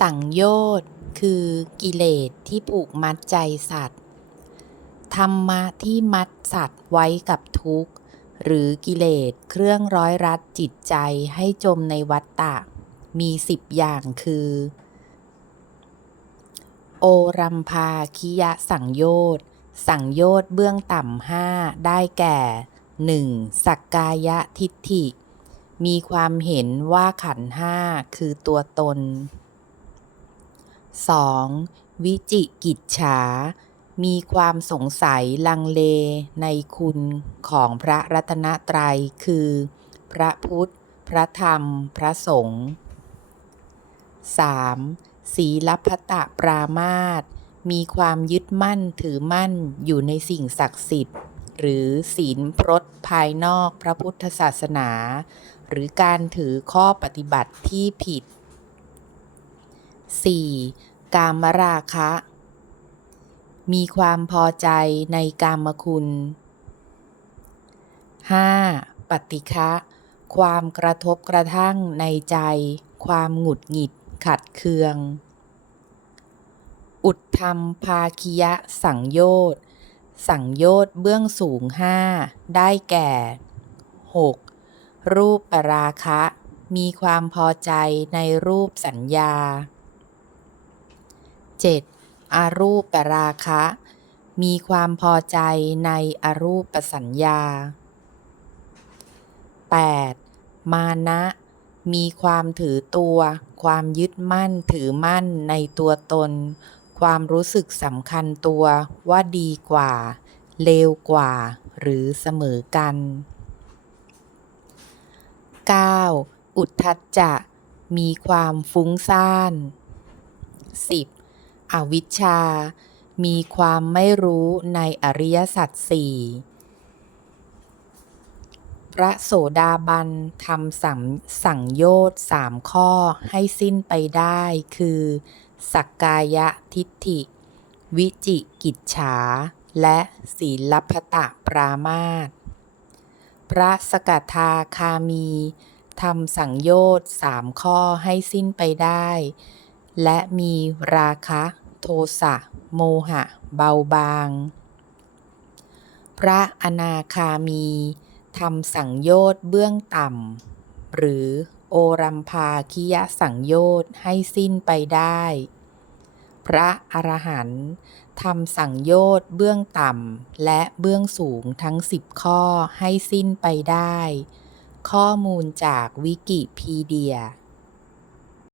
สังโยชน์คือกิเลสที่ผูกมัดใจสัตว์ ธรรมะที่มัดสัตว์ไว้กับทุกข์ หรือกิเลสเครื่องร้อยรัดจิตใจให้จมในวัฏฏะมีสิบอย่างคือ โอรัมภาคิยะสังโยชน์สังโยชน์เบื้องต่ำห้าได้แก่ 1. สักกายะทิฏฐิ มีความเห็นว่าขันห้าคือตัวตน 2. วิจิกิจฉา มีความสงสัยลังเลในคุณของพระรัตนตรัยคือ พระพุทธ พระธรรม พระสงฆ์ 3. ศีลพัตตปรามาสมีความยึดมั่นถือมั่นอยู่ในสิ่งศักดิ์สิทธิ์ หรือศีลพรตภายนอกพระพุทธศาสนา หรือการถือข้อปฏิบัติที่ผิด 4. กามราคะ มีความพอใจในกามคุณ 5. ปฏิฆะความกระทบกระทั่งในใจ ความหงุดหงิดขัดเคือง อุทธรรมภาคิยะสังโยชน์สังโยชน์เบื้องสูงห้าได้แก่ 6. รูปปราคะ มีความพอใจในรูปสัญญา 7. อารูปปราคะ มีความพอใจในอรูปสัญญา 8. มานะ มีความถือตัว ความยึดมั่นถือมั่นในตัวตน ความรู้สึกสำคัญตัวว่าดีกว่า เลวกว่า หรือเสมอกัน 9. อุทธัจจะ มีความฟุ้งซ่าน 10. อวิชชา มีความไม่รู้ในอริยสัจสี่พระโสดาบันทำสังสังโยชน์สามข้อให้สิ้นไปได้คือ สักกายทิฏฐิ วิจิกิจฉา และศีลพตตปรามาสพระสกทาคามีทำสังโยชน์สามข้อให้สิ้นไปได้ และมีราคะ โทสะโมหะ เบาบาง พระอนาคามีทำสังโยชน์เบื้องต่ำ หรือโอรัมภาคิยสังโยชน์ให้สิ้นไปได้ พระอรหันต์ทำสังโยชน์เบื้องต่ำ และเบื้องสูงทั้งสิบข้อให้สิ้นไปได้ ข้อมูลจากวิกิพีเดีย